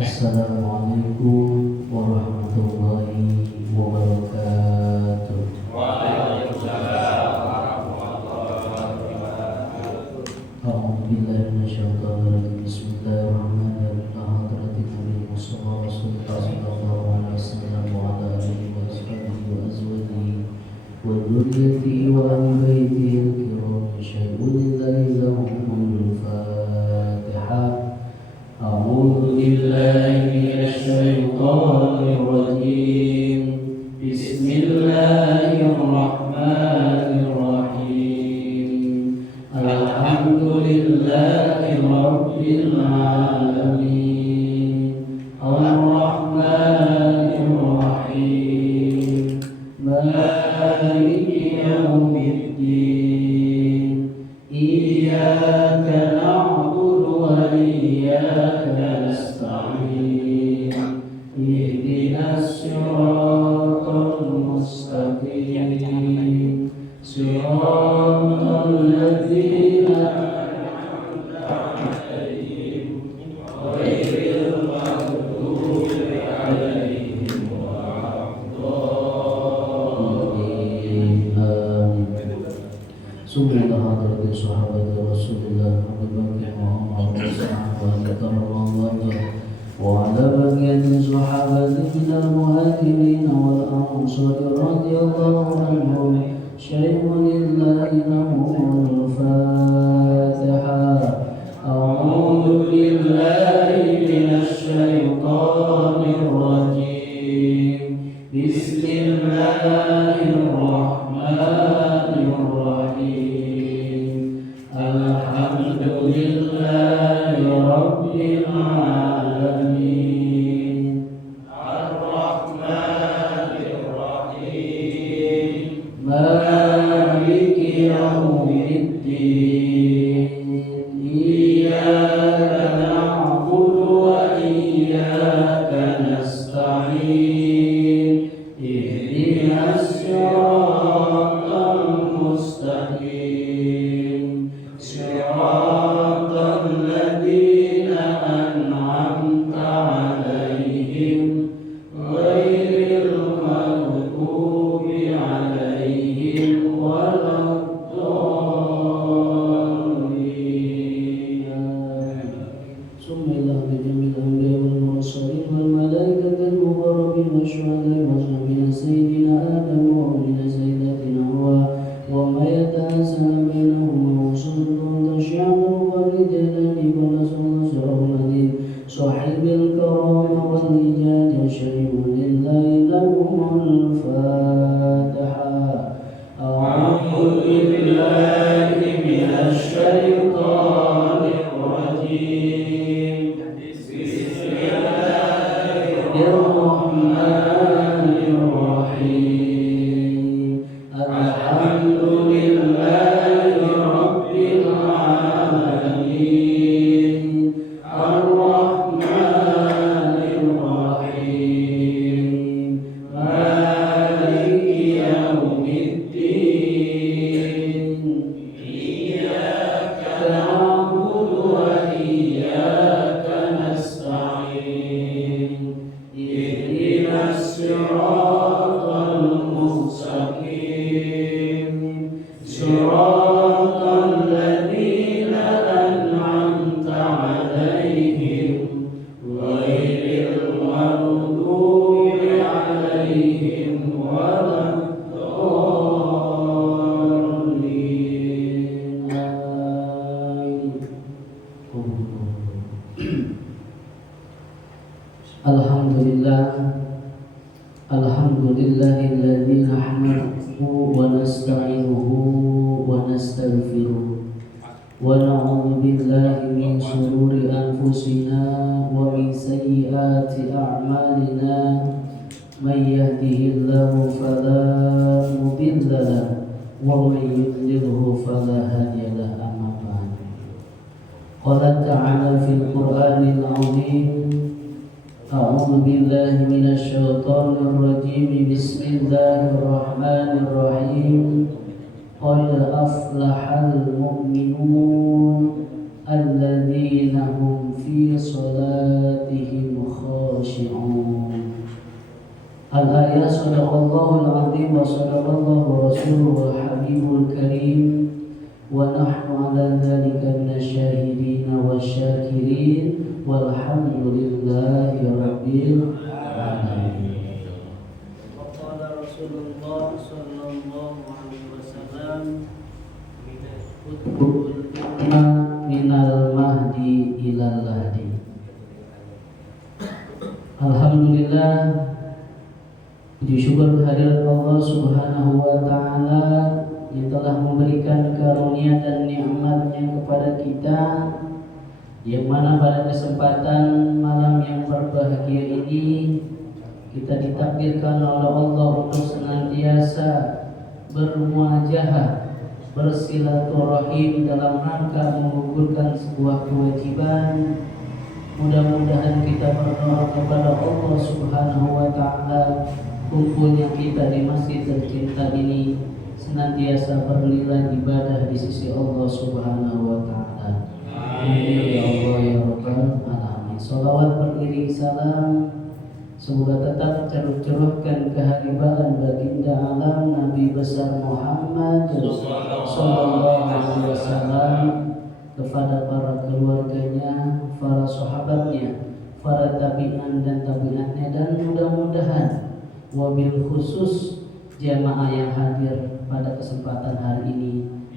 Assalamualaikum warahmatullahi wabarakatuh. Waalaikumsalam warahmatullahi wabarakatuh. A'udzubillahi minasyaitonir rajim. Bismillahirrahmanirrahim. Hadratin Nabi Muhammad sallallahu alaihi wasallam wa ala alihi wa sahbihi wa azwajihi wa dzurriyyatihi wa ahli baitihi al-kiram. Syai'un lillahi lahumul Fatihah. A'udzu billahi minasy syaithanir rajim. Bismillahirrahmanirrahim. Alhamdulillahi rabbil alamin. Ar-Rahmanir Rahim. Maliki yaumiddin. Iyyaka na'budu wa iyyaka nasta'in. Ihdinas siratal mustaqim. Siratal ladzina an'amta 'alaihim ghairil maghdubi 'alaihim waladdallin. Amin. Subhanallah hadratin sahabat Rasulullah Habibullah Muhammad sallallahu wa ala baqiyatin sahabati minal muhajirin wal ansar radhiyallahu anhum. Syai'un lillahi lahumul Fatihah. A'udzu billahi minasy syaithanir rajim. Bismillahirrahmanirrahim. Alhamdulillahi rabbil alamin. Ar-Rahmanir Rahim. Maliki yaumiddin. Iyyaka na'budu wa iyyaka nasta'in. Ihdinas siratal mustaqim. Siratal ladzina an'amta 'alaihim ghairil maghdubi 'alaihim waladdallin. Sumillah bijamil anbiya wal mursalin wal malaikatil muqarrabin wasyuhada'i wasnabiyyin sayyidina Adam wa ulina sayyidatina Hawa wa ma yatasana bainahum rusulun tasyamu wa rijalani wa nasallu sirahmadin sahibil karama wal ijad syai'un lillahi lahumul Fatihah. A'udzu billahi minasy syaithanir rajim. Bismillahirrahmanirrahim. Alhamdulillahi rabbil alamin. Ar-Rahmanir Rahim. Maliki yaumiddin. Iyyaka na'budu wa iyyaka nasta'in. Ihdinas siratal mustaqim. Siratal ladzina an'amta 'alaihim ghairil maghdubi 'alaihim waladdallin. Alhamdulillahilladzi nahmaduhu wa nasta'inuhu wa nastaghfiruh wa na'udzu billahi min shururi anfusina wa min sayyiati a'malina. May yahdihillahu fala mudilla lahu wa may yudlilhu fala hadiya lahu. Amma ba'd. Qala ta'ala fil Qur'anil 'azim. A'udzu billahi minasy syaithanir rajim. Bismillahirrahmanirrahim. Qad aflahal mu'minun alladzina hum fi salatihim خاشعون. الآية صدق الله العظيم وصدق الله ورسوله الحبيب الكريم ونحن على ذلك من الشاهدين والشاكرين والحمد لله رب العالمين. وقال رسول الله صلى الله عليه وسلم utkul ilma minal mahdi ilal lahdi. Alhamdulillah, puji syukur kehadirat Allah Subhanahu wa taala yang telah memberikan karunia dan nikmat-Nya kepada kita, yang mana pada kesempatan malam yang berbahagia ini kita ditakdirkan oleh Allah untuk senantiasa bermuajahah, bersilaturahim dalam rangka menggugurkan sebuah kewajiban. Mudah-mudahan kita berdoa kepada Allah Subhanahu wa taala, kumpulnya kita di masjid tercinta ini senantiasa bernilai ibadah di sisi Allah Subhanahu wa taala. Amin ya Allah ya rabbal alamin. Shalawat beriring salam semoga tetap tercurahkan keharibaan baginda alam Nabi besar Muhammad sallallahu alaihi wasallam kepada para keluarganya, para sahabatnya, para tabi'in dan tabi'atnya, dan mudah-mudahan wabil khusus jamaah yang hadir pada kesempatan hari ini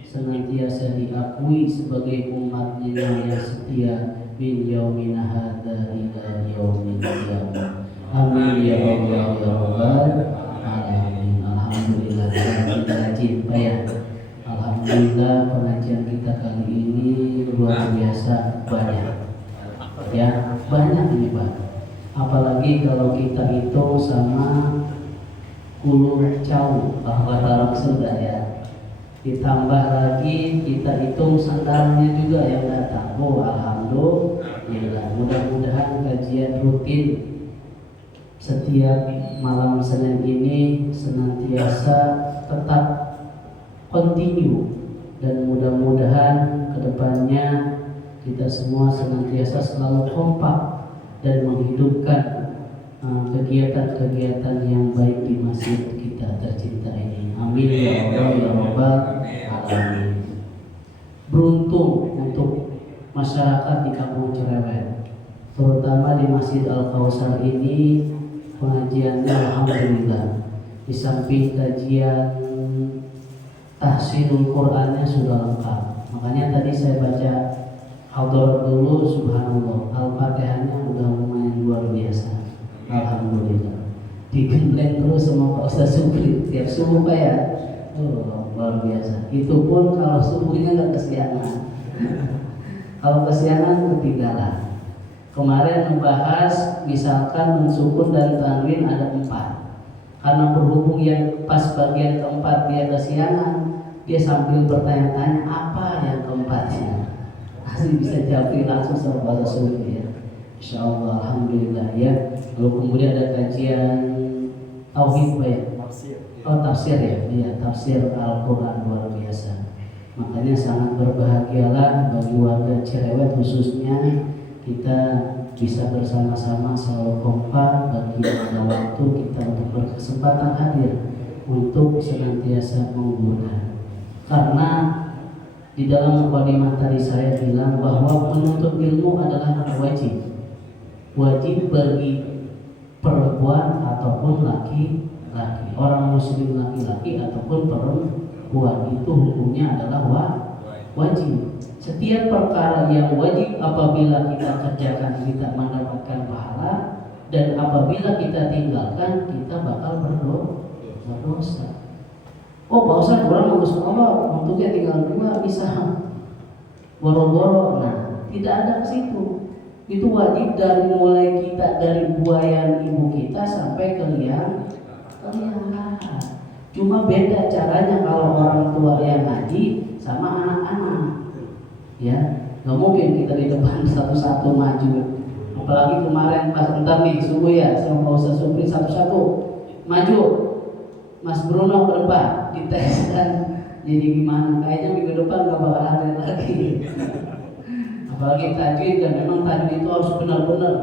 senantiasa diakui sebagai umatnya yang setia min yaumina hadza ila yaumil qiyamah. Amin ya Allah ya rabbal alamin. Alhamdulillah kita rajin ya. Alhamdulillah pengajian kita kali ini luar biasa banyak. Ya, banyak ini Pak. Apalagi kalau kita hitung sama Kulu Cau bahwa dalam Sunda ya. Ditambah lagi kita hitung sandalnya juga yang datang. Oh alhamdulillah. Mudah-mudahan kajian rutin setiap malam Senin ini senantiasa tetap continue, dan mudah-mudahan kedepannya kita semua senantiasa selalu kompak dan menghidupkan kegiatan-kegiatan yang baik di masjid kita tercinta ini. Amin ya Allah ya rabbal alamin. Beruntung untuk masyarakat di Kampung Cerewet, terutama di Masjid Al-Kausar ini, pengajiannya alhamdulillah di samping kajian tahsinul Qur'annya sudah lengkap. Makanya tadi saya baca hadirat dulu, subhanallah, Al-Fatihahnya udah lumayan luar biasa. Alhamdulillah. Digembleng terus sama Pak Ustaz Supri tiap subuh Pak ya. Luar biasa. Itu pun kalau subuhnya nggak kesiangan. Kalau kesiangan ketinggalan. Kemarin membahas misalkan sukun dan tanwin ada 4. Karena berhubung yang pas bagian keempat dia kesiangan, dia sambil bertanya-tanya apa yang keempatnya. Masih bisa jawab langsung sama bahasa Sunda ya. Insyaallah alhamdulillah ya. Lalu kemudian ada kajian tauhid ya. Tafsir ya. Iya, tafsir Al-Qur'an luar biasa. Makanya sangat berbahagialah bagi warga Cerewet khususnya kita bisa bersama-sama selalu kompak bagi ada waktu kita untuk berkesempatan hadir untuk senantiasa menggunakan. Karena di dalam mukadimah tadi saya bilang bahwa menuntut ilmu adalah wajib bagi perempuan ataupun laki-laki, orang muslim laki-laki ataupun perempuan, itu hukumnya adalah wajib. Setiap perkara yang wajib apabila kita kerjakan kita mendapatkan pahala, dan apabila kita tinggalkan kita bakal berdosa. Oh Pak Ustaz, orang mau sholat untuknya tinggal 2 bisa boro-boro. Nah, tidak ada ke situ. Itu wajib dari mulai kita dari buayan ibu kita sampai ke liang lahat. Cuma beda caranya kalau orang tua yang ngaji sama anak-anak. Ya, nggak mungkin kita di depan satu-satu maju. Apalagi kemarin pas entar nih subuh ya, sama Pak Ustaz Supri satu-satu maju. Mas Bruno ke depan dites kan, jadi gimana? Kayaknya minggu depan nggak bakal ada lagi. Apalagi tajwid, dan memang tajwid itu harus benar-benar.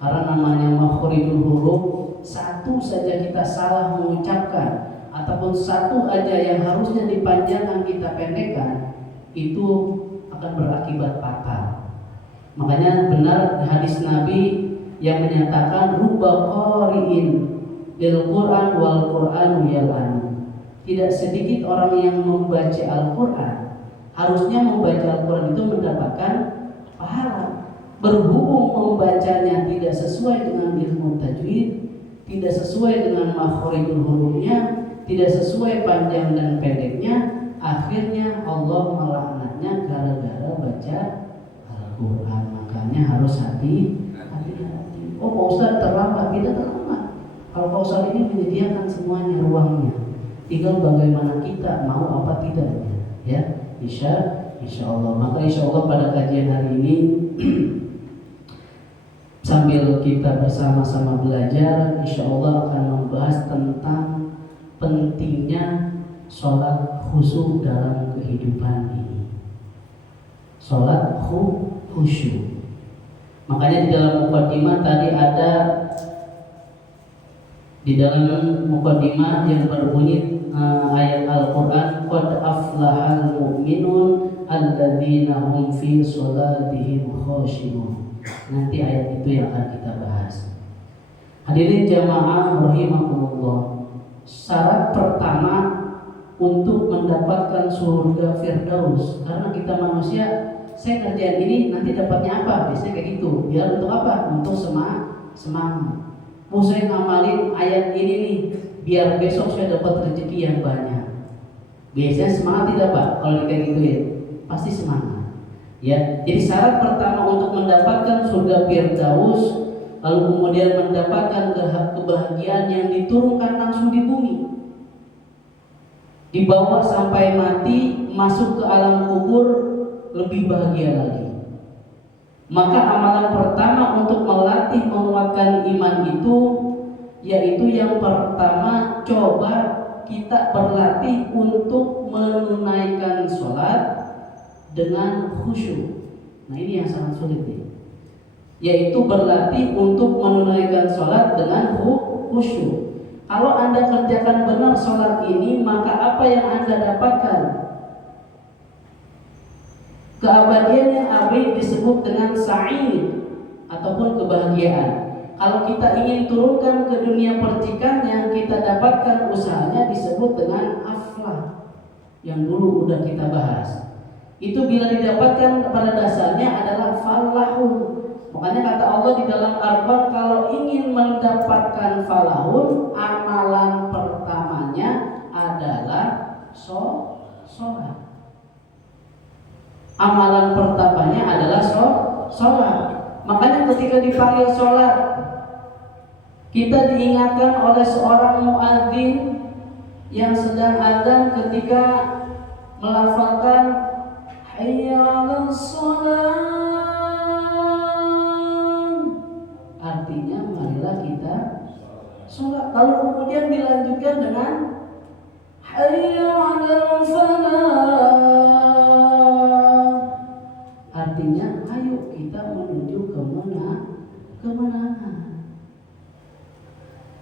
Karena namanya makhrijul huruf, satu saja kita salah mengucapkan ataupun satu aja yang harusnya dipanjangkan kita pendekkan, itu akan berakibat fatal. Makanya benar hadis Nabi yang menyatakan rubba qari'in lil Qur'an wal Qur'anu yal'anu. Tidak sedikit orang yang membaca Al-Qur'an, harusnya membaca Al-Qur'an itu mendapatkan pahala. Berhubung membacanya tidak sesuai dengan ilmu tajwid, tidak sesuai dengan makhrijul hurufnya, tidak sesuai panjang dan pendeknya, akhirnya Allah melaknatnya gara-gara baca Al-Quran. Makanya harus hati-hati. Oh Pak Ustaz terlambat, tidak terlambat. Kalau Pak Ustaz ini menyediakan semuanya ruangnya, tinggal bagaimana kita mau apa tidaknya, ya. Insya Allah. Maka insya Allah pada kajian hari ini sambil kita bersama-sama belajar, insya Allah akan membahas tentang pentingnya sholat khusyuk dalam kehidupan ini. Sholat khusyuk. Makanya di dalam mukadimah tadi ada, di dalam mukadimah yang berbunyi ayat Al-Quran, qad aflahal mu'minun alladzina hum fi sholatihim khashi'un. Nanti ayat itu yang akan kita bahas. Hadirin jamaah rahimakumullah. Syarat pertama untuk mendapatkan surga Firdaus, karena kita manusia, saya kerjaan ini nanti dapatnya apa? Biasanya kayak gitu. Biar untuk apa? Untuk semangat. Mau saya ngamalin ayat ini nih, biar besok saya dapat rezeki yang banyak. Biasanya semangat tidak Pak? Kalau kayak gitu ya, pasti semangat. Ya, jadi syarat pertama untuk mendapatkan surga Firdaus, lalu kemudian mendapatkan kebahagiaan yang diturunkan langsung di bumi, dibawa sampai mati, masuk ke alam kubur, lebih bahagia lagi. Maka amalan pertama untuk melatih menguatkan iman itu, yaitu yang pertama, coba kita berlatih untuk menunaikan sholat dengan khusyuk. Nah ini yang sangat sulit nih, yaitu berlatih untuk menunaikan sholat dengan khusyuk. Kalau Anda kerjakan benar sholat ini, maka apa yang Anda dapatkan? Keabadian yang abadi disebut dengan sa'id ataupun kebahagiaan. Kalau kita ingin turunkan ke dunia percikannya, kita dapatkan usahanya disebut dengan aflah, yang dulu udah kita bahas. Itu bila didapatkan pada dasarnya adalah falahun. Makanya kata Allah di dalam Al-Quran, kalau ingin mendapatkan falahun, amalan pertamanya adalah sholat. Amalan pertamanya adalah sholat. Makanya ketika dipanggil sholat, kita diingatkan oleh seorang muadzin yang sedang adzan ketika melafalkan hayya 'alas shalah. Artinya marilah kita sholat. Lalu kemudian dilanjutkan dengan hayya 'alal falah. Artinya ayo kita menuju kemenangan.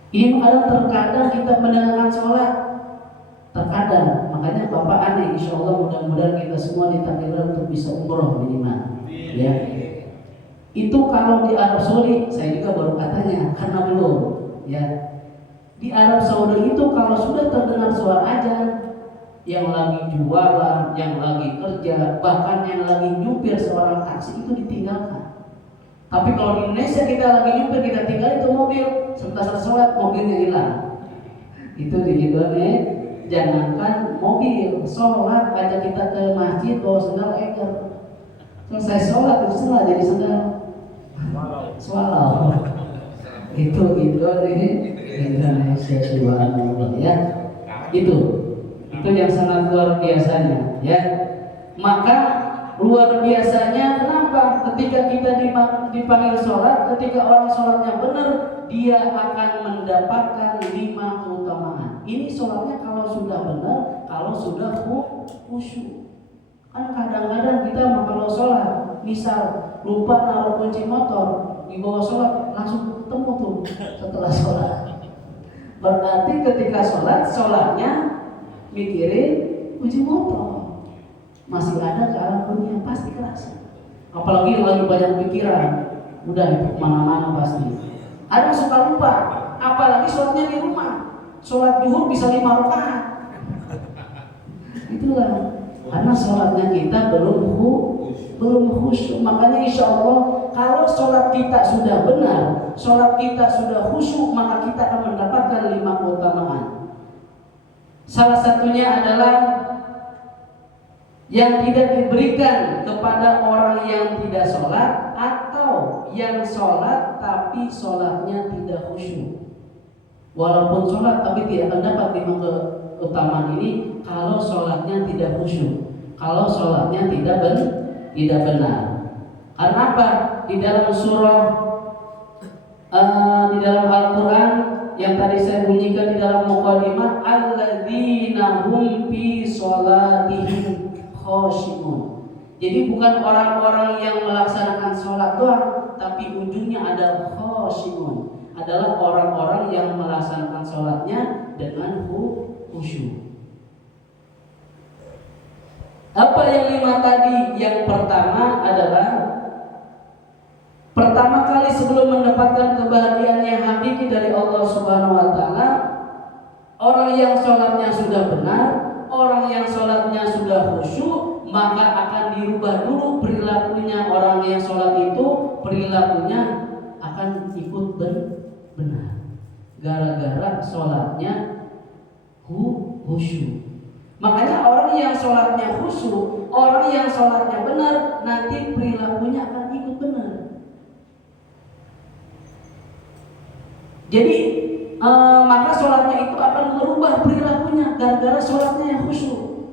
Ini terkadang kita mendengarkan sholat, terkadang, makanya Bapak aneh, insya Allah mudah-mudahan kita semua ditakdirkan untuk bisa umroh minimal. Ya, itu kalau di Arab Saudi, saya juga baru katanya karena belum. Ya, di Arab Saudi itu kalau sudah terdengar suara azan, yang lagi jualan, yang lagi kerja, bahkan yang lagi nyupir seorang taksi itu ditinggalkan. Tapi kalau di Indonesia kita lagi nyupir, kita tinggal itu mobil, sebentar sholat mobilnya hilang. Itu di Indonesia. Jangankan mobil, sholat aja kita ke masjid bawa sendal eker. Selesai sholat itu sendal jadi sendal swallow. Itu Indonesia subhanallah ya. Itu yang sangat luar biasanya ya. Maka luar biasanya kenapa? Ketika kita dipanggil sholat, ketika orang sholatnya benar, dia akan mendapatkan 5 keutamaan. Ini sholatnya kalau sudah benar, kalau sudah khusyuk. Kan kadang-kadang kita kalau sholat, misal lupa naruh kunci motor, dibawa sholat langsung ketemu tuh setelah sholat. Berarti ketika sholatnya mikirin uji motor, masih ada ke alam dunia, pasti kerasa. Apalagi lagi banyak pikiran, udah itu kemana-mana pasti. Ada yang suka lupa, apalagi sholatnya di rumah. Sholat zuhur bisa 5 rakaat. Itulah karena sholatnya kita belum khusyuk. Makanya insya Allah kalau sholat kita sudah benar, sholat kita sudah khusyuk, maka kita akan mendapatkan 5 keutamaan. Salah satunya adalah yang tidak diberikan kepada orang yang tidak sholat atau yang sholat tapi sholatnya tidak khusyuk. Walaupun sholat tapi tidak akan dapat 5 keutamaan ini kalau sholatnya tidak khusyuk, kalau sholatnya tidak benar. Karena apa? Di dalam surah di dalam Al-Quran yang tadi saya bunyikan di dalam muqaddimah, alladzina hum fi sholatihim khoshi'un. Jadi bukan orang-orang yang melaksanakan sholat doang, tapi ujungnya ada khoshi'un, adalah orang-orang yang melaksanakan sholatnya dengan khusyuk. Apa yang 5 tadi? Yang pertama adalah pertama kali sebelum mendapatkan kebahagiaan yang hakiki dari Allah Subhanahu wa taala, orang yang sholatnya sudah benar, orang yang sholatnya sudah khusyuk, maka akan dirubah dulu perilakunya. Orang yang sholat itu perilakunya akan ikut benar, gara-gara sholatnya khusyuk. Makanya orang yang sholatnya khusyuk, orang yang sholatnya benar, nanti perilakunya akan ikut benar. Jadi maka sholatnya itu akan merubah perilakunya gara-gara sholatnya yang khusyuk.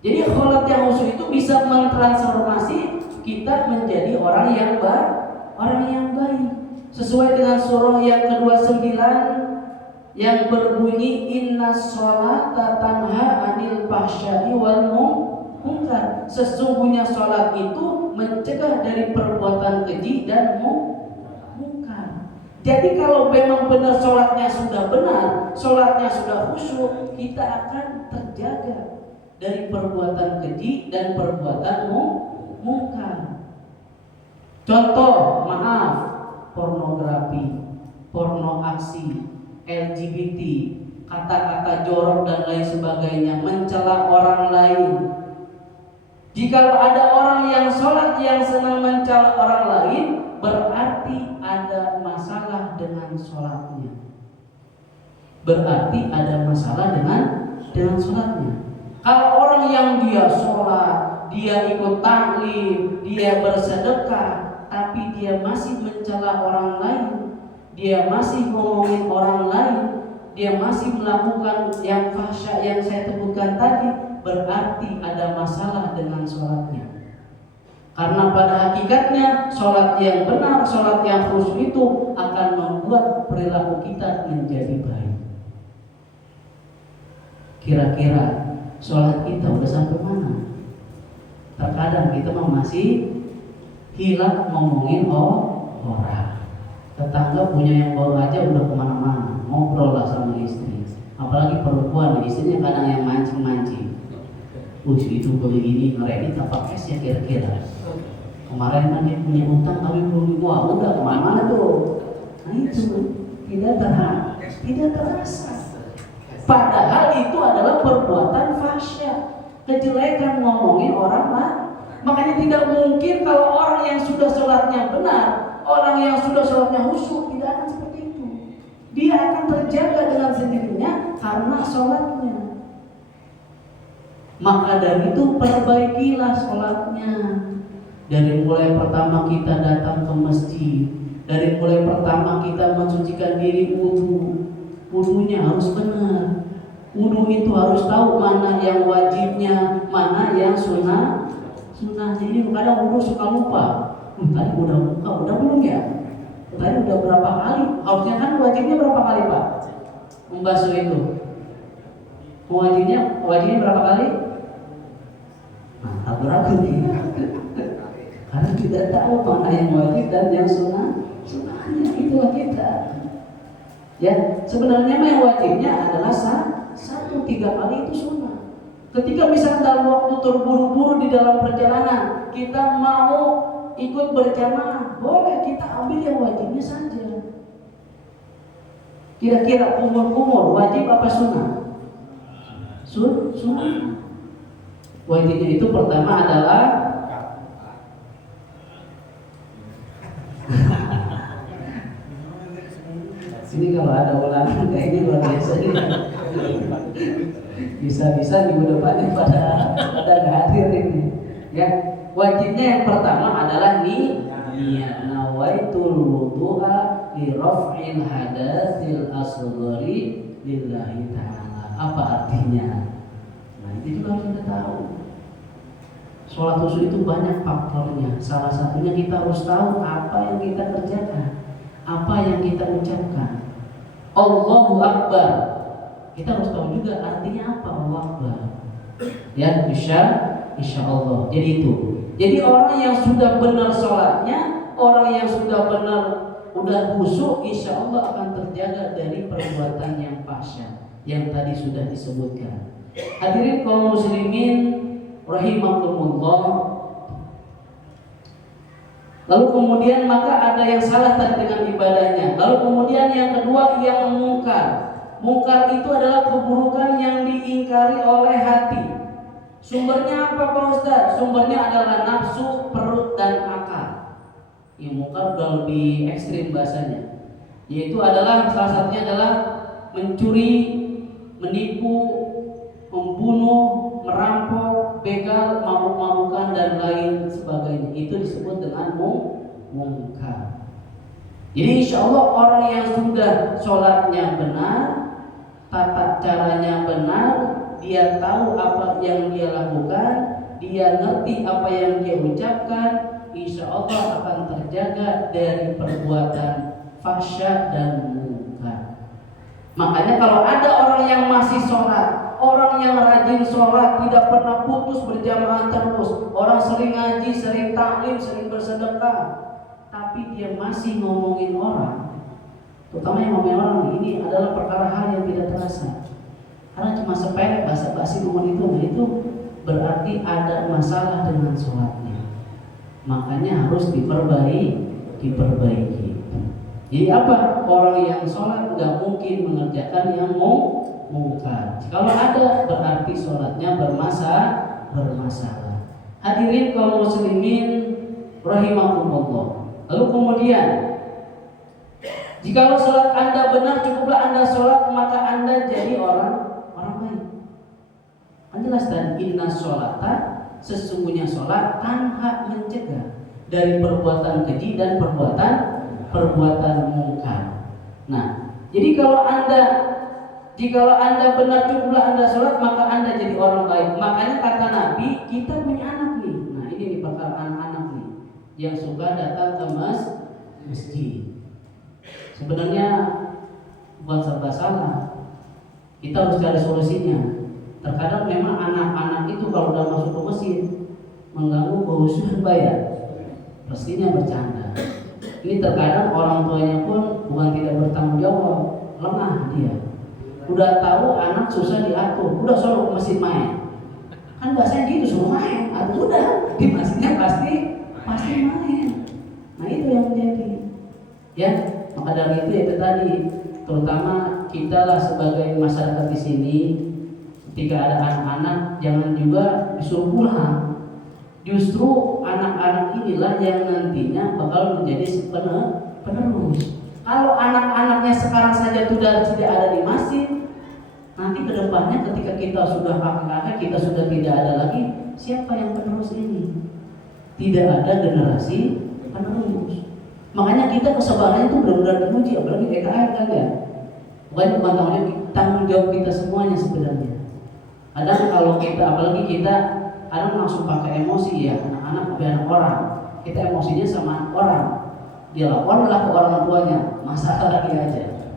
Jadi sholat yang khusyuk itu bisa mentransformasi kita menjadi orang yang baik. Sesuai dengan surah yang ke-29 yang berbunyi inna sholata tanha anil fahsya'i wal munkar. Sesungguhnya sholat itu mencegah dari perbuatan keji dan munkar. Jadi kalau memang benar sholatnya sudah benar, sholatnya sudah khusyuk, kita akan terjaga dari perbuatan keji dan perbuatan munkar. Contoh, maaf, pornografi, porno aksi, LGBT, kata-kata jorok dan lain sebagainya, mencela orang lain. Jikalau ada orang yang sholat yang senang mencela orang lain, berarti ada masalah dengan sholatnya. Berarti ada masalah dengan sholatnya. Kalau orang yang dia sholat, dia ikut taklim, dia bersedekah, tapi dia masih mencela orang lain, dia masih ngomongin orang lain, dia masih melakukan yang fahsya yang saya sebutkan tadi, berarti ada masalah dengan sholatnya. Karena pada hakikatnya sholat yang benar, sholat yang khusyuk itu akan membuat perilaku kita menjadi baik. Kira-kira sholat kita udah sampai mana? Terkadang kita masih hilang ngomongin orang. Tetangga punya yang baru aja udah kemana-mana, ngobrol lah sama istri. Apalagi perempuan, istrinya kadang yang mancing-mancing. Itu beli ini ngeredit apa cash ya kira-kira. Kemarin kan dia punya utang kami belum dibuang, udah kemana-mana tuh. Nah itu tidak terasa. Padahal itu adalah perbuatan fahsya, kejelekan, ngomongin orang lain. Makanya tidak mungkin kalau orang yang sudah sholatnya benar, orang yang sudah sholatnya khusyuk, tidak akan seperti itu. Dia akan terjaga dengan sendirinya karena sholatnya. Maka dari itu perbaikilah sholatnya. Dari mulai pertama kita datang ke masjid, dari mulai pertama kita mensucikan diri wudunya harus benar. Wudu itu harus tahu mana yang wajibnya, mana yang sunnah. Jadi kadang wudu suka lupa. Tadi udah buka, udah belum ya? Tadi udah berapa kali? Harusnya kan wajibnya berapa kali Pak? Membasuh itu. Wajibnya berapa kali? Nah, ragu-ragu nih. Karena tidak tahu mana yang wajib dan yang sunnahnya. Itulah Ya, sebenarnya mah yang wajibnya adalah satu 3 kali itu sunnah. Ketika misalnya dalam waktu terburu-buru di dalam perjalanan kita mau ikut berjamaah, boleh kita ambil yang wajibnya saja. Kira-kira kumur-kumur wajib apa sunnah? Sunnah. Wajibnya itu pertama adalah ini kalau ada ulangan kayaknya luar biasa ini. Bisa-bisa minggu depannya pada nggak hadir ini. Ya, wajibnya yang pertama adalah niat nawaitul wudu'a li raf'il hadatsil asghari lillahi ta'ala. Apa artinya? Nah, itu juga harus kita tahu. Sholat khusyuk itu banyak faktornya. Salah satunya kita harus tahu apa yang kita kerjakan, apa yang kita ucapkan. Allahu Akbar. Kita harus tahu juga artinya apa Allahu Akbar. Ya, insya Allah. Jadi itu. Jadi orang yang sudah benar sholatnya, orang yang sudah benar udah khusyuk, insya Allah akan terjaga dari perbuatan yang fahsya yang tadi sudah disebutkan. Hadirin kaum muslimin rahimakumullah. Lalu kemudian maka ada yang salah tadi dengan ibadahnya. Lalu kemudian yang kedua yang mungkar. Mungkar itu adalah keburukan yang diingkari oleh hati. Sumbernya apa Pak Ustaz? Sumbernya adalah nafsu, perut dan akal. Yang mungkar udah lebih ekstrim bahasanya. Yaitu adalah salah satunya adalah mencuri, menipu, membunuh, merampok, begal, mabuk-mabukan dan lain sebagainya. Itu disebut dengan mungkar. Jadi insya Allah orang yang sudah sholatnya benar, tata caranya benar, dia tahu apa yang dia lakukan, dia ngerti apa yang dia ucapkan, insya Allah akan terjaga dari perbuatan fahsya dan mungkar. Makanya kalau ada orang yang masih sholat, orang yang rajin sholat, tidak pernah putus berjamaah terus, orang sering ngaji, sering taklim, sering bersedekah, tapi dia masih ngomongin orang, terutama yang ngomongin orang ini adalah perkara hal yang tidak terasa, karena cuma sepele basa-basi ngomong itu berarti ada masalah dengan sholatnya. Makanya harus diperbaiki. Jadi apa? Orang yang sholat nggak mungkin mengerjakan yang mungkar. Kalau ada berarti sholatnya bermasalah. Hadirin kaum muslimin rahimakumullah. Lalu kemudian, jikalau sholat Anda benar, cukuplah Anda sholat, maka Anda jadi orang baik. Jelas dan inna sholata, sesungguhnya sholat tanha mencegah dari perbuatan keji dan perbuatan mungkar. Nah, jadi jikalau Anda benar cukuplah Anda sholat, maka Anda jadi orang baik. Makanya kata Nabi, kita punya anak nih. Nah, ini nih perkara anak nih yang suka datang ke masjid. Sebenarnya bukan serba salah. Kita harus cari solusinya. Terkadang memang anak-anak itu kalau udah masuk ke masjid mengganggu kehusuan bayar. Pastinya bercanda. Ini terkadang orang tuanya pun bukan tidak bertanggung jawab, lemah dia. Udah tahu anak susah diatur, udah suruh ke masjid main. Kan bahasanya gitu, suruh main. Udah di masjidnya pasti main. Nah itu yang menjadi. Ya, maka dari itu tadi, terutama kita lah sebagai masyarakat di sini, ketika ada anak-anak jangan juga disuruh pulang. Justru anak-anak inilah yang nantinya bakal menjadi penerus. Kalau anak-anaknya sekarang saja sudah tidak ada di masjid, nanti kedepannya ketika kita sudah kakek-kakek, kita sudah tidak ada lagi, siapa yang penerus ini? Tidak ada generasi penerus. Makanya kita kesabarannya itu benar-benar diuji, apalagi EKR kan ya. Bukan tanggung jawab kita semuanya sebenarnya. Kadang kalau kita, apalagi kita kadang langsung pakai emosi ya, anak-anak anak orang, kita emosinya sama orang, dia laporlah ke orang tuanya, masalah lagi aja,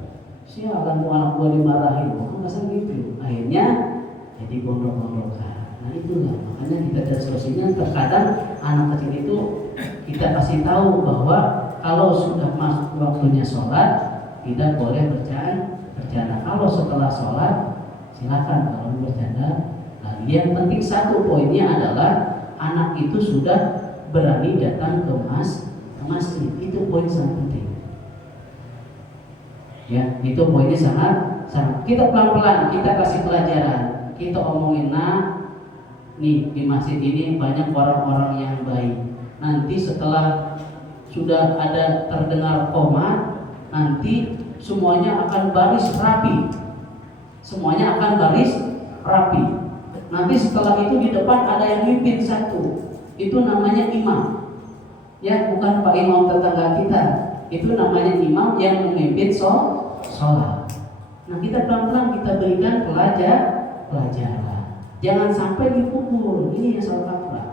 sialan tuh anak gua dimarahin, kan nggak gitu, akhirnya jadi gondok-gondokan. Nah itulah makanya kita cari solusinya. Terkadang anak kecil itu kita kasih tahu bahwa kalau sudah masuk waktunya sholat, tidak boleh bercanda. Kalau setelah sholat silakan kalau bercanda. Nah, yang penting satu poinnya adalah anak itu sudah berani datang ke masjid. Itu poin sangat penting. Ya, itu poinnya sangat. Kita pelan-pelan kita kasih pelajaran. Kita omongin, nih di masjid ini banyak orang-orang yang baik. Nanti setelah sudah ada terdengar qomat, nanti semuanya akan baris rapi. Semuanya akan baris rapi. Nanti setelah itu di depan ada yang mimpin satu. Itu namanya imam. Ya, bukan Pak Imam tetangga kita. Itu namanya imam yang memimpin sholat. Nah, kita pelan-pelan kita berikan pelajaran. Jangan sampai dipukul. Ini yang salah kaprah.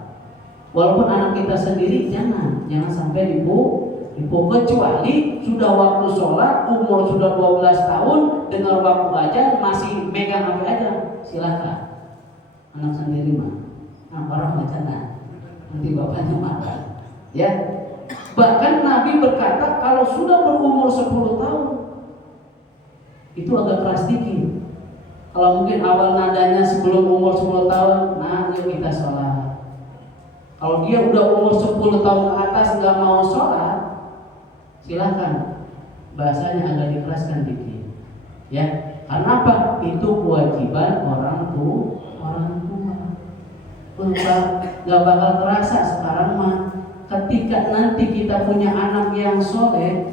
Walaupun anak kita sendiri jangan sampai dipukul, kecuali sudah waktu sholat, umur sudah 12 tahun, dengar waktu aja masih megang HP aja, silakan. Anak sendiri mah, orang macam nanti bapaknya makan. Ya, bahkan Nabi berkata kalau sudah berumur 10 tahun itu agak keras dikit. Kalau mungkin awal nadanya sebelum umur 10 tahun, yuk kita sholat. Kalau dia udah umur 10 tahun ke atas nggak mau sholat, silakan. Bahasanya agak dikeraskan dikit. Ya, karena apa? Itu kewajiban orang tua. Nggak bakal terasa sekarang mah. Ketika nanti kita punya anak yang soleh,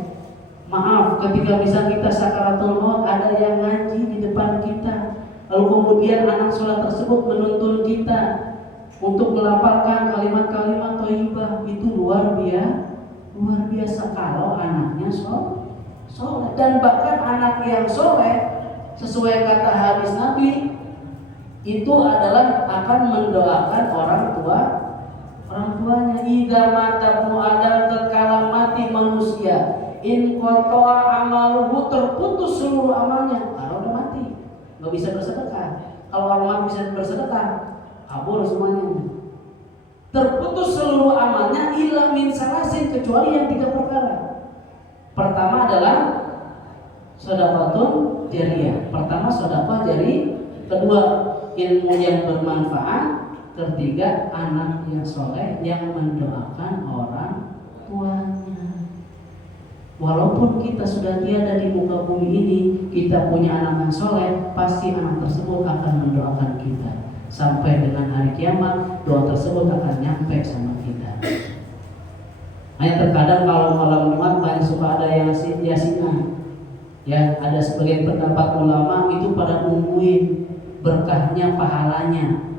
maaf, ketika bisa kita sakaratul maut ada yang ngaji di depan kita, lalu kemudian anak sholat tersebut menuntun kita untuk melafalkan kalimat-kalimat thayyibah, itu luar biasa kalau anaknya soleh. Dan bahkan anak yang soleh sesuai kata hadis Nabi itu adalah akan mendoakan orang tuanya. Idza mata ibnu Adam, tatkala mati manusia, in qata'a amaluhu, terputus seluruh amalnya. Kalau udah mati nggak bisa bersedekah. Kalau orang mati bisa bersedekah, kabur semuanya. Terputus seluruh amalnya illa min salasin, kecuali yang 3 perkara. Pertama adalah sedekahun jariyah. Pertama sedekah jari, kedua ilmu yang bermanfaat, ketiga anak yang soleh yang mendoakan orang tuanya. Walaupun kita sudah tiada di muka bumi ini, kita punya anak yang soleh, pasti anak tersebut akan mendoakan kita. Sampai dengan hari kiamat, doa tersebut akan nyampe sama kita. Hanya terkadang kalau malam Jumat banyak suka ada yasinan. Ya, ada sebagian pendapat ulama itu pada nungguin berkahnya, pahalanya.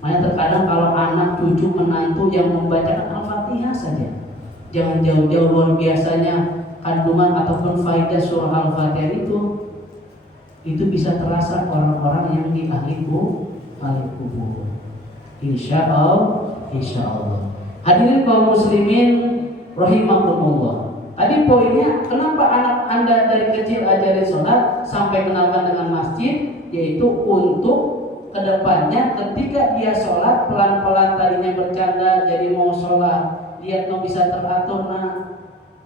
Makanya terkadang kalau anak, cucu, menantu yang membacakan Al-Fatihah saja, jangan jauh-jauh, luar biasanya kandungan ataupun faidah surah Al-Fatihah itu bisa terasa orang-orang yang di akhir kubur. Insya Allah. Hadirin kaum muslimin rahimakumullah. Tadi poinnya, kenapa anak Anda dari kecil ajarin sholat sampai kenalkan dengan masjid, yaitu untuk kedepannya ketika dia sholat pelan-pelan, tadinya bercanda jadi mau sholat, dia nggak bisa teratur,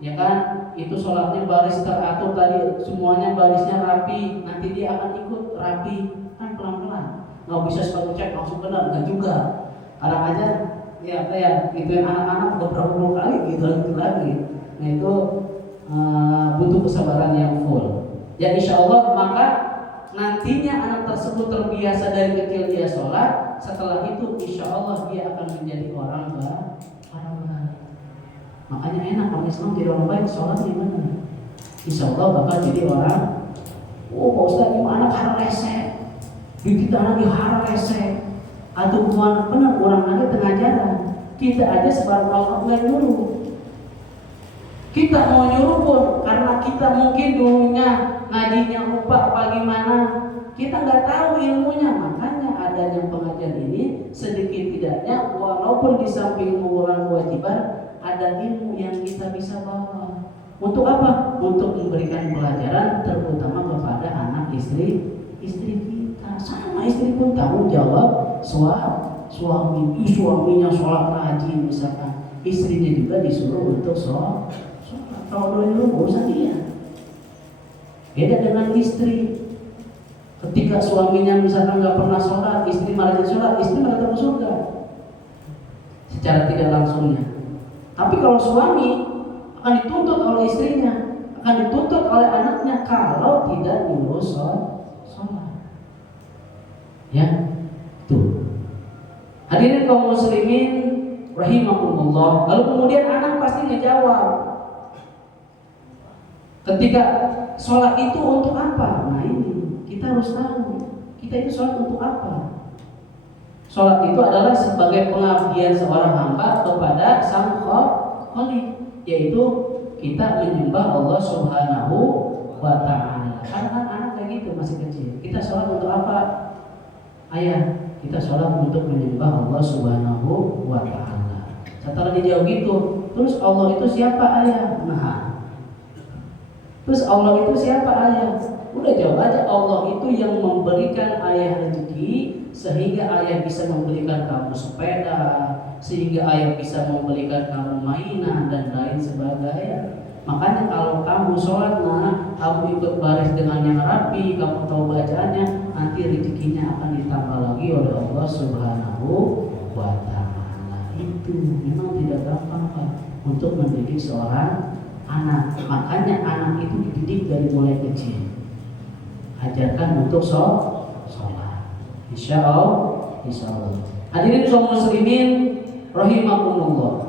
ya kan? Itu sholatnya baris teratur tadi, semuanya barisnya rapi, nanti dia akan ikut rapi, kan pelan-pelan. Nggak bisa sekali cek langsung benar, nggak juga. Kadang aja ya gituin anak-anak beberapa puluh kali gitu lagi. Nah itu butuh kesabaran yang full. Ya insya Allah, maka nantinya anak tersebut terbiasa dari kecil dia sholat. Setelah itu insya Allah dia akan menjadi orang baik. Makanya enak kalau Islam jadi orang baik, sholat gimana? Insya Allah bakal jadi orang. Pak Ustaz, ini anak hara rese, kita anak hara rese, atau kemana benar orang lagi tengah jalan. Kita aja sebar Allah nggak nyuruh. Kita mau nyuruh pun karena kita mungkin dulunya ngajinya lupa bagaimana, kita nggak tahu ilmunya. Makanya adanya pengajian ini sedikit tidaknya, walaupun di samping mengurangi kewajiban, ada ilmu yang kita bisa bawa. Untuk apa? Untuk memberikan pelajaran terutama kepada anak istri kita. Sama istri pun tanggung jawab suaminya sholat rajin misalkan, istrinya juga disuruh untuk sholat. Kalau dulu nggak usah dia. Beda dengan istri. Ketika suaminya misalkan nggak pernah sholat, istri malah jadi sholat, istri malah masuk surga secara tidak langsungnya. Tapi kalau suami akan dituntut oleh istrinya, akan dituntut oleh anaknya kalau tidak nyuruh sholat. Ya, tuh. Hadirin kaum muslimin rahimakumullah. Lalu kemudian anak pasti ngejawab, ketika sholat itu untuk apa? Nah ini kita harus tahu, kita itu sholat untuk apa? Sholat itu adalah sebagai pengabdian seorang hamba kepada Sang Khalik, yaitu kita menyembah Allah Subhanahu wa Ta'ala. Kan anak kayak gitu masih kecil. Kita sholat untuk apa? Ayah, kita sholat untuk menyembah Allah Subhanahu wa Ta'ala. Setelah dijawab gitu, terus Allah itu siapa ayah? Nah, terus Allah itu siapa ayah? Udah jawab aja, Allah itu yang memberikan ayah rezeki sehingga ayah bisa membelikan kamu sepeda, sehingga ayah bisa membelikan kamu mainan dan lain sebagainya. Makanya kalau kamu sholat, kamu ikut baris dengan yang rapi, kamu tahu bacaannya, nanti rezekinya akan ditambah lagi oleh Allah Subhanahu wa Ta'ala. Itu memang tidak gampang Pak untuk mendidik seorang anak. Makanya anak itu dididik dari mulai kecil. Ajarkan untuk sholat. Insya Allah. Hadirin kaum muslimin rahimakumullah.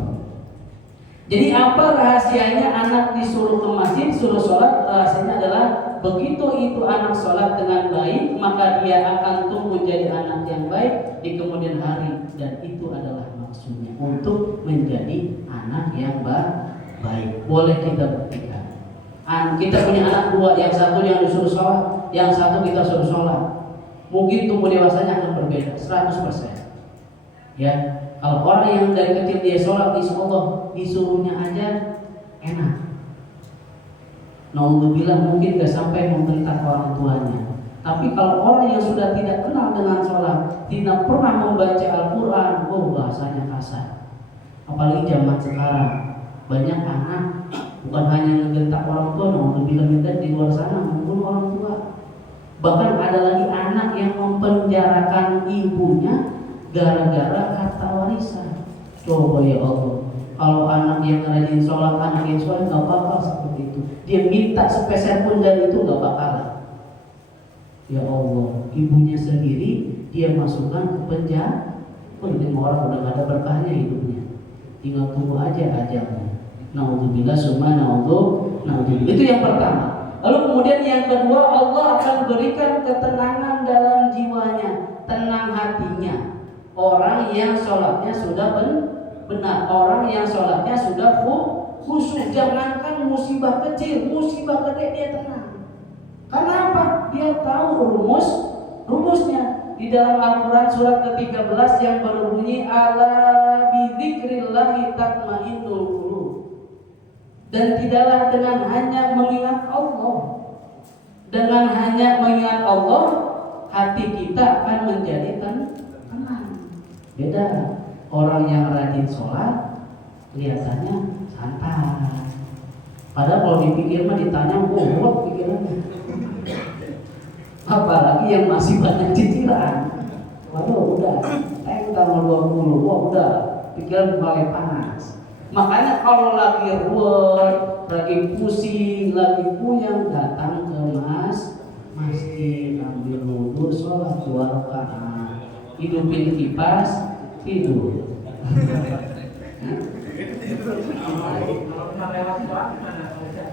Jadi apa rahasianya anak disuruh ke masjid, suruh sholat? Rahasianya adalah begitu itu anak sholat dengan baik, maka dia akan tumbuh jadi anak yang baik di kemudian hari. Dan itu adalah maksudnya untuk menjadi anak yang baik. Boleh kita buktikan. Kita punya anak dua, yang satu yang disuruh sholat, yang satu kita suruh sholat. Mungkin tumbuh dewasanya akan berbeda 100%. Ya, kalau orang yang dari kecil dia sholat, insya Allah disuruhnya aja enak. Naudzubillah mungkin gak sampai membentak orang tuanya. Tapi kalau orang yang sudah tidak kenal dengan sholat, tidak pernah membaca Al-Quran, bahasanya kasar. Apalagi zaman sekarang, banyak anak bukan hanya ngegentak orang tua, naudzubillah di luar sana membunuh orang tua. Bahkan ada lagi anak yang mempenjarakan ibunya gara-gara harta warisan. Coba ya Allah, kalau anak yang rajin sholat, anak yang sholat gak bakal seperti itu. Dia minta sepeser pun dari itu gak bakalan. Ya Allah, ibunya sendiri dia masukkan ke penjara. Ini orang udah gak ada berkahnya hidupnya. Tinggal tunggu aja ajalnya. Naudzubillah summa naudzubillah. Itu yang pertama. Lalu kemudian yang kedua, Allah akan berikan ketenangan dalam jiwanya, tenang hatinya. Orang yang sholatnya sudah benar, orang yang sholatnya sudah khusyuk. Jangankan musibah kecil, musibah gede dia tenang. Karena apa? Dia tahu rumusnya. Di dalam Al-Quran surat ke-13 yang berbunyi ala bidzikrillahi tatmainnul qulub. Dan tidaklah dengan hanya mengingat Allah, dengan hanya mengingat Allah, hati kita akan menjadi tenang. Beda orang yang rajin sholat, kelihatannya santai. Padahal kalau dipikir mah ditanya, goblok pikirannya. Apalagi yang masih banyak cicilan. Waduh, udah, tanggal 20, udah, pikiran mulai panas. Makanya kalau lagi ruwet, lagi pusing, lagi puyeng, datang ke masjid, ambil wudhu, sholat 2 rakaat, hidupin kipas, tidur.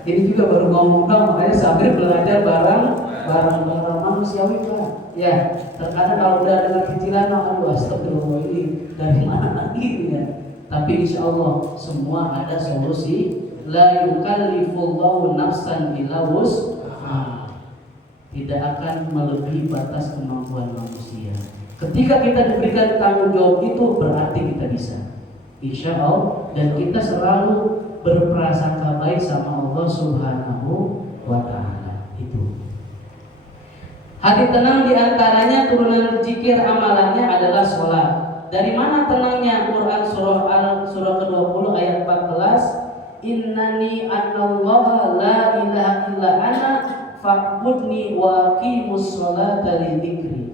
Ini juga baru ngomong, makanya sambil belajar bareng manusiawi Pak. Ya, terkadang kalau udah dengar cicilan, aduh astagfirullah, ini dari mana lagi ya? Tapi insya Allah semua ada solusi. La yukallifullahu nafsan illa wus'aha. Tidak akan melebihi batas kemampuan manusia. Ketika kita diberikan tanggung jawab itu berarti kita bisa. Insya Allah. Dan kita selalu berprasangka baik sama Allah Subhanahu wa Ta'ala. Itu. Hati tenang diantaranya turunan zikir amalannya adalah sholat. Dari mana tenangnya? Quran surah ke-20 ayat 14. Innani anallaha la ilaha illa ana fa'budni wa aqimus sholata li dzikri.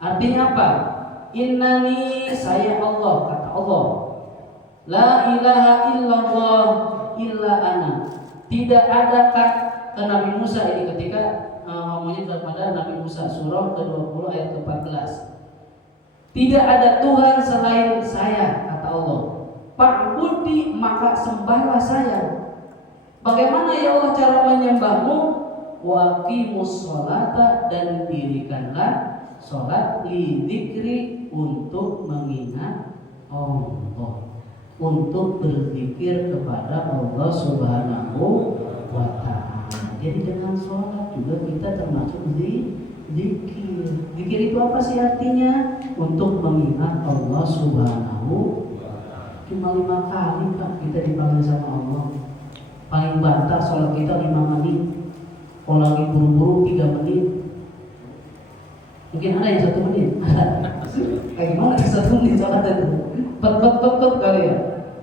Artinya apa? Innani, saya Allah, kata Allah. La ilaha illallah illa ana. Tidak ada kata Nabi Musa ini ketika ngomongnya kepada Nabi Musa, surah ke-20 ayat ke-14. Tidak ada Tuhan selain saya, kata Allah. Fa'budni, maka sembahlah saya. Bagaimana ya Allah cara menyembahmu? Wa aqimus sholata, dan dirikanlah sholat li dzikri, untuk mengingat Allah, untuk berzikir kepada Allah Subhanahu wa ta'ala. Jadi dengan sholat juga kita termasuk zikir. Zikir itu apa sih artinya? Untuk mengingat Allah Subhanahu. Cuma 5 kali Kak kita dipanggil sama Allah. Paling banter sholat kita 5 menit. Kalau lagi buru-buru 3 menit. Mungkin ada yang 1 menit. Kayak gimana 1 menit sholat itu? Bet kali ya.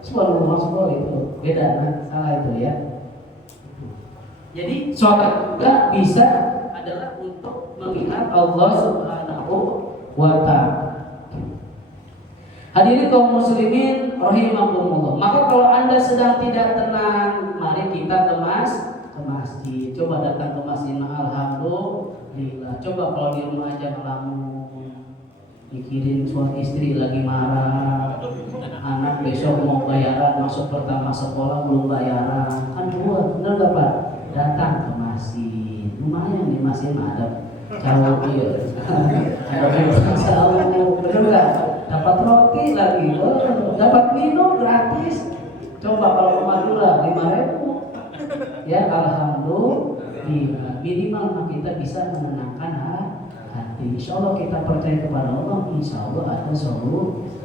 Suara masuk itu beda, salah itu ya. Jadi sholat juga bisa adalah untuk mengingat Allah Subhanahu wa ta'ala. Hadirin kaum muslimin rahimakumullah. Maka kalau Anda sedang tidak tenang, mari kita ke masjid. Coba datang ke masjid. Alhamdulillah. Coba kalau di rumah aja ngelamun, mikirin suami istri lagi marah, anak besok mau bayaran, masuk pertama sekolah belum bayaran, kan buat, bener gak Pak? Datang ke masjid. Lumayan di masjid ada jauh dia, ada jauh, bener gak? Dapat roti lagi, dapat minum gratis. Coba kalau ke Madura 5.000, ya alhamdulillah. Minimal kita bisa menenangkan hati. Insya Allah kita percaya kepada Allah, insya Allah ada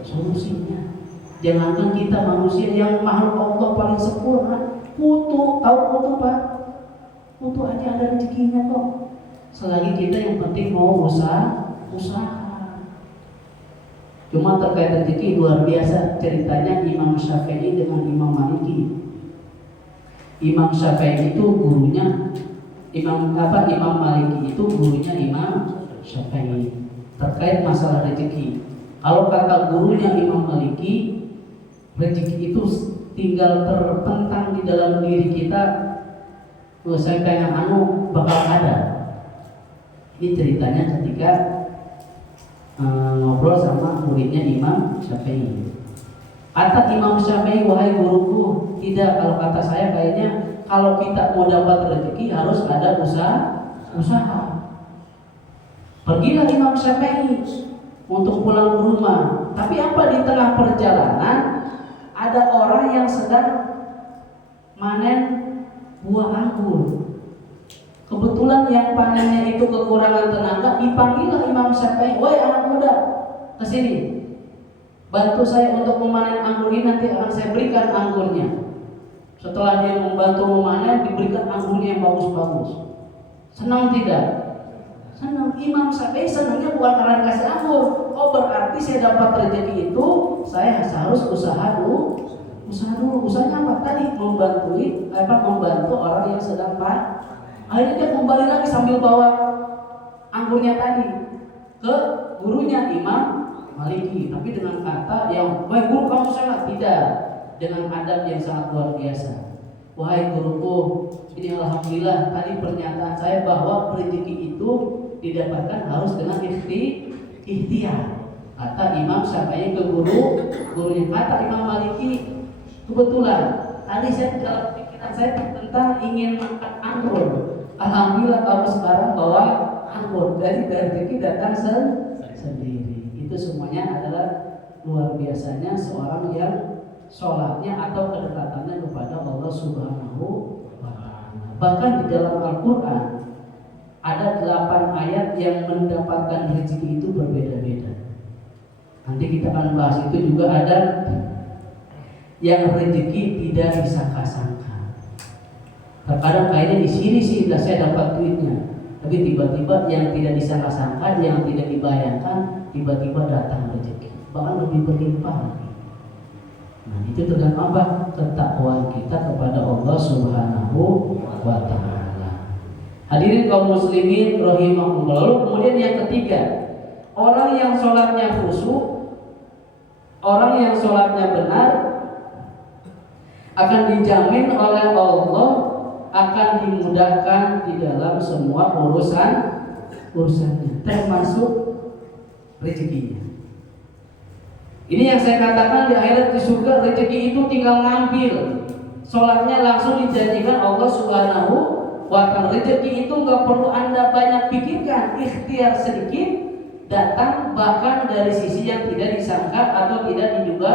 solusinya. Jangankan kita manusia, yang makhluk Allah paling sempurna, kutu, tahu kutu Pak? Kutu aja ada rezekinya kok. Selagi kita yang penting mau usaha. Cuma terkait rezeki luar biasa ceritanya Imam Syafi'i dengan Imam Maliki. Imam Syafi'i itu gurunya Imam Maliki itu gurunya Imam Syafi'i terkait masalah rezeki. Kalau kata gurunya Imam Maliki, rezeki itu tinggal terpentang di dalam diri kita. Saya pengen bakal ada. Ini ceritanya ketika ngobrol sama muridnya Imam Syafi'i. Kata Imam Syafi'i, wahai guruku, tidak, kalau kata saya kayaknya kalau kita mau dapat rezeki harus ada usaha. Pergilah Imam Syafi'i untuk pulang ke rumah. Tapi apa di tengah perjalanan ada orang yang sedang manen buah anggur. Kebetulan yang panennya itu kekurangan tenaga, dipanggillah Imam Syafi'i, wahai anak muda, kesini, bantu saya untuk memanen anggur ini, nanti akan saya berikan anggurnya. Setelah dia membantu memanen, diberikan anggurnya yang bagus-bagus. Senang tidak? Senang. Imam Syafi'i senangnya bukan karena kasih anggur. Oh, berarti saya dapat rezeki itu, saya harus usaha dulu. Usahanya apa? Tadi membantu orang yang sedang akhirnya dia kembali lagi sambil bawa anggurnya tadi ke gurunya Imam Maliki, tapi dengan kata yang, wahai guru kamu sangat tidak, dengan adab yang sangat luar biasa. Wahai guruku, ini alhamdulillah tadi pernyataan saya bahwa rezeki itu didapatkan harus dengan ikhtiar. Kata Imam Syafi'i ke gurunya. Kata Imam Maliki, kebetulan tadi saya dalam pikiran saya tentang ingin makan anggur. Alhamdulillah kamu sekarang bawa anggur. Jadi rezeki datang sendiri. Itu semuanya adalah luar biasanya seorang yang sholatnya atau kedekatannya kepada Allah Subhanahu wa ta'ala. Bahkan di dalam Al-Quran ada 8 ayat yang mendapatkan rezeki itu berbeda-beda. Nanti kita akan bahas itu. Juga ada yang rezeki tidak disangka-sangka. Terkadang kayaknya di sini sih saya dapat duitnya, tapi tiba-tiba yang tidak disangka-sangka, yang tidak dibayangkan, tiba-tiba datang rezeki, bahkan lebih berlimpah. Nah, itu tergantung apa? Ketakwaan kita kepada Allah Subhanahu wa ta'ala. Hadirin kaum muslimin rahimakumullah. Lalu kemudian yang ketiga, orang yang sholatnya khusyuk, orang yang sholatnya benar akan dijamin oleh Allah akan dimudahkan di dalam semua urusannya, termasuk rezekinya. Ini yang saya katakan, di akhirat di surga rezeki itu tinggal ngambil. Sholatnya langsung dijanjikan Allah Subhanahu wa ta'ala. Rezeki itu nggak perlu Anda banyak pikirkan, ikhtiar sedikit datang, bahkan dari sisi yang tidak disangka atau tidak diduga.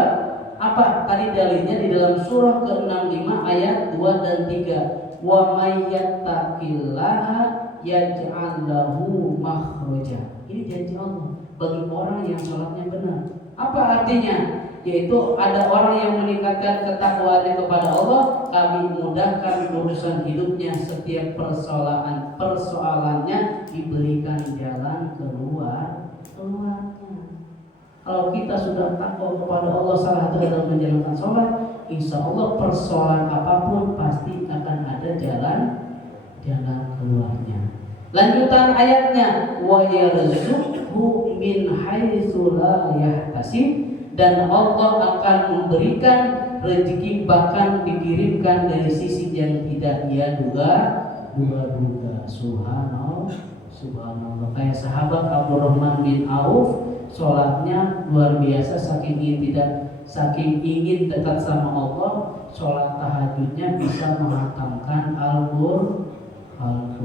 Apa tadi dalilnya di dalam surah ke-65 ayat 2 dan 3. Wa may yattaqillaha yaj'al lahu makhraja. Ini janji Allah bagi orang yang sholatnya benar. Apa artinya? Yaitu ada orang yang meningkatkan ketakwaannya kepada Allah, kami mudahkan urusan hidupnya, setiap persoalannya diberikan jalan keluarnya. Kalau kita sudah takwa kepada Allah, salah satu dalam menjalankan sholat, insya Allah persoalan apapun pasti akan ada jalan keluarnya. Lanjutan ayatnya, wa yarzuqhu min haitsu la yahtasib, dan Allah akan memberikan rezeki bahkan dikirimkan dari sisi yang tidak ia duga. Subhanallah. Kayak sahabat Abdurrahman bin Auf, sholatnya luar biasa, saking ingin dekat sama Allah, sholat tahajudnya bisa menghatamkan Al-Qur'an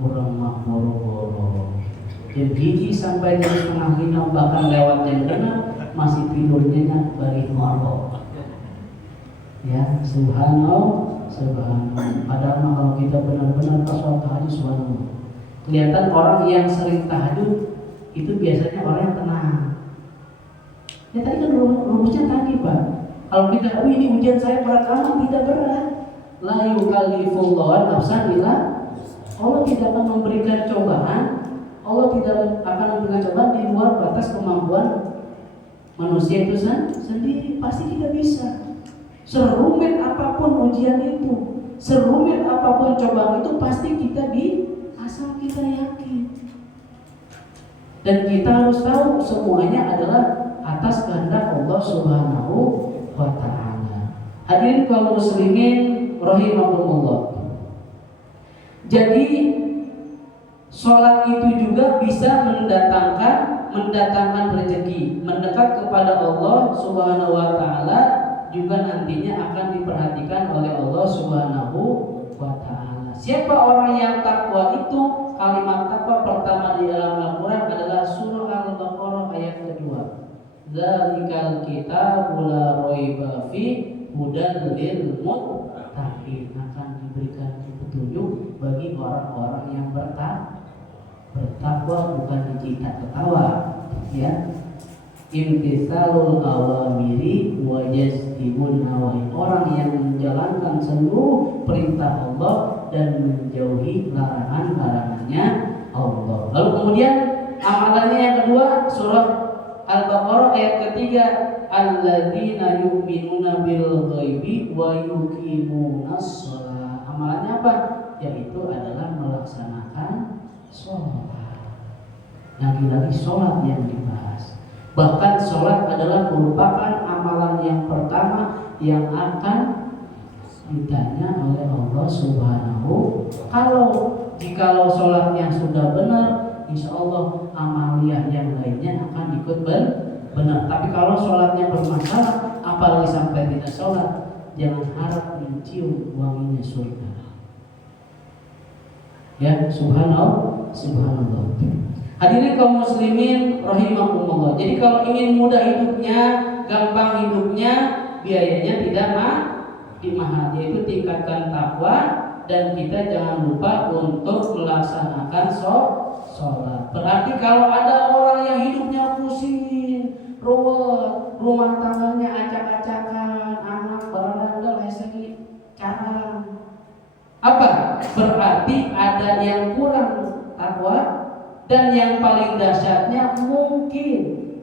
kurang makmur. Jam hiji sampai jam setengah 5, bahkan lewat jam 6 masih tidurnya bari Allah. Ya, subhanallah. Padahal kalau kita benar-benar pas sholat tahajud, subhanallah, kelihatan orang yang sering tahajud itu biasanya orang yang tenang. Ya tadi kan rumusnya tadi Pak. Kalau kita, ini ujian saya berat amat, tidak berat. La yukallifullahu nafsan illa, Allah tidak akan memberikan cobaan, Allah tidak akan memberikan cobaan di luar batas kemampuan manusia itu sendiri. Pasti kita bisa. Serumit apapun ujian itu, serumit apapun cobaan itu, pasti kita asal kita yakin. Dan kita harus tahu semuanya adalah atas kehendak Allah Subhanahu wa ta'ala. Hadirin kaum muslimin rahimakumullah. Jadi sholat itu juga bisa mendatangkan rezeki, mendekat kepada Allah Subhanahu wa ta'ala, juga nantinya akan diperhatikan oleh Allah Subhanahu wa ta'ala. Siapa orang yang takwa itu? Kalimat takwa pertama di dalam Al-Quran adalah surah Al-Baqarah ayat kedua. Dzalikal kitabu la raiba fi hudan lil muttaqin, akan diberikan petunjuk bagi orang-orang yang bertakwa, bukan dicita ketawa, ya. Imtitsalul awamiri wa yajtibun nawahi, orang yang menjalankan seluruh perintah Allah dan menjauhi larangan-larangannya Allah. Lalu kemudian amalannya yang kedua, surah Al-Baqarah ayat ketiga, alladzina yu'minuna bil ghaibi wa yuqimunas shalah. Amalannya apa? Yaitu adalah melaksanakan sholat. Lagi-lagi sholat yang dibahas. Bahkan sholat adalah merupakan amalan yang pertama yang akan ditanya oleh Allah Subhanahu. Jikalau sholatnya sudah benar, insya Allah amaliyah yang lainnya akan ikut benar. Tapi kalau sholatnya bermasalah, apalagi sampai tidak sholat, jangan harap mencium wanginya surga. Ya, subhanallah. Hadirin kaum muslimin rahimakumullah. Jadi kalau ingin mudah hidupnya, gampang hidupnya, biayanya tidak mahal, yaitu tingkatkan takwa, dan kita jangan lupa untuk melaksanakan sholat. Berarti kalau ada orang yang hidupnya pusing, ruwet, rumah tangganya acak-acakan, anak berandal lagi carang, apa? Berarti ada yang kurang takwa. Dan yang paling dahsyatnya, mungkin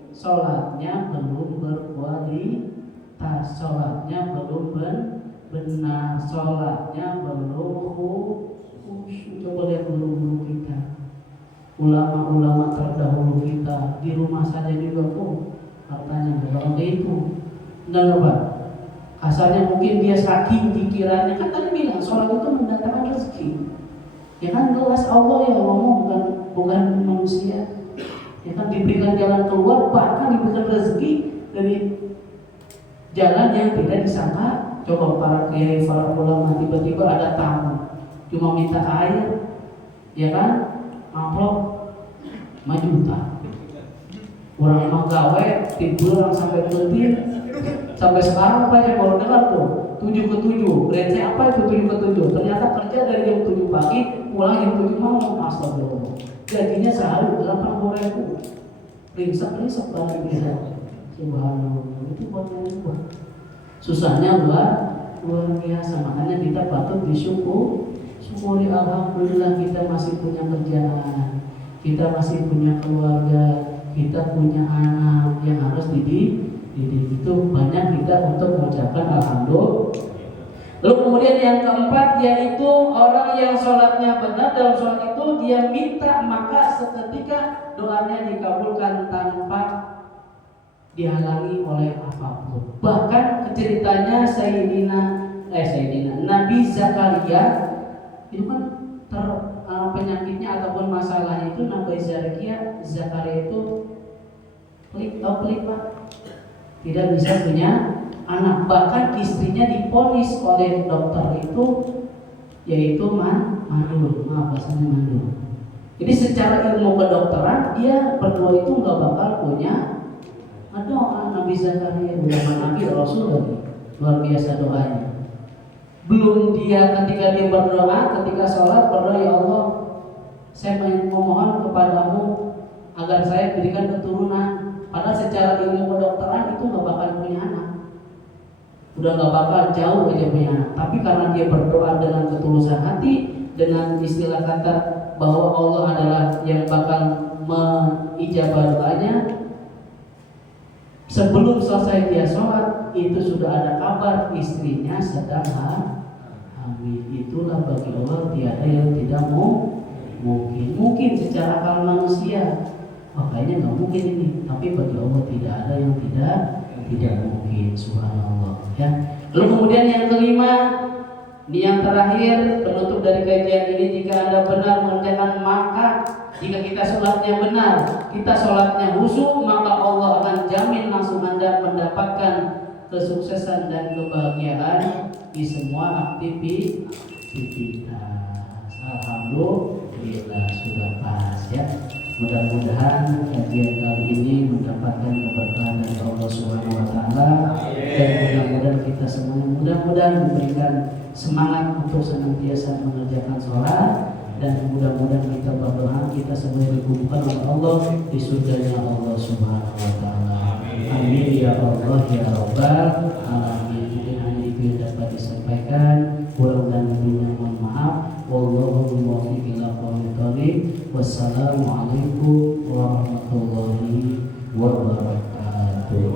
sholatnya belum berkualitas, sholatnya belum benar, sholatnya belum khusyuk. Coba lihat dulu ulama-ulama terdahulu kita di rumah saja juga kok hartanya berapa itu. Dan apa? Asalnya mungkin dia saking pikirannya, kan tadi bilang sholat itu mendatangkan rezeki. Ya kan jelas Allah yang ngomong, bukan manusia. Ya kan diberikan jalan keluar, bahkan diberikan rezeki dari jalan yang tidak disangka. Coba para kiai, para ulama tiba-tiba ada tamu, cuma minta air, ya kan, amplop 5 juta. Orang emang gawe tidur orang sampai letir. Sampai sekarang apa yang baru dengar tuh 7 ke 7. Grade apa itu 7 ke 7? Ternyata kerja dari jam 7 pagi pulang jam 7 malam. Astagfirullah. Gajinya sehari 80.000. Ringsek banget bisa. Subhanallah. Itu buat yang buat. Susahnya luar biasa. Makanya kita patut syukuri alhamdulillah kita masih punya kerjaan. Kita masih punya keluarga. Kita punya anak yang harus dididik. Itu banyak kita untuk mengucapkan alhamdulillah. Lalu kemudian yang keempat yaitu orang yang sholatnya benar. Dalam sholat itu dia minta maka seketika doanya dikabulkan tanpa dihalangi oleh apapun. Bahkan ceritanya Sayyidina Nabi Zakaria itu kan penyakitnya ataupun masalahnya itu Nabi Zakaria itu pelik Pak, tidak bisa punya anak. Bahkan istrinya diponis oleh dokter itu yaitu mandul. Jadi secara ilmu kedokteran dia berdua itu nggak bakal punya Nabi Zakaria ulama Nabi Rasul lagi. Luar biasa doanya. Belum dia ketika dia berdoa, ketika sholat berdoa, ya Allah, saya memohon kepadamu agar saya berikan keturunan. Padahal secara ilmu kedokteran itu nggak bakal punya anak, udah nggak bakal jauh aja punya anak. Tapi karena dia berdoa dengan ketulusan hati, dengan istilah kata bahwa Allah adalah yang bakal mengijabah doanya, sebelum selesai dia sholat itu sudah ada kabar istrinya sedang hamil. Itulah bagi Allah tiada yang tidak mungkin secara akal manusia. Kayaknya nggak mungkin ini, tapi bagi Allah tidak ada yang tidak mungkin. Subhanallah. Ya. Lalu kemudian yang kelima, yang terakhir penutup dari kajian ini, jika Anda benar mengerjakan maka jika kita sholatnya benar, kita sholatnya khusyuk, maka Allah akan jamin langsung Anda mendapatkan kesuksesan dan kebahagiaan di semua aktivitas. Alhamdulillah sudah pas ya. Mudah-mudahan kajian kali ini mendapatkan keberkahan dari Allah Subhanahu wa taala, dan mudah-mudahan kita semua diberikan semangat untuk senantiasa mengerjakan sholat, dan mudah-mudahan kita berdoa kita semua dikumpulkan oleh Allah di surganya Allah Subhanahu wa taala. Amin ya Allah ya Rabbal alamin. Mungkin hanya itu yang dapat disampaikan, kurang dan lebihnya mohon maaf. Wallahu muwaffiq ila aqwamit thoriq. Wassalamualaikum warahmatullahi wabarakatuh.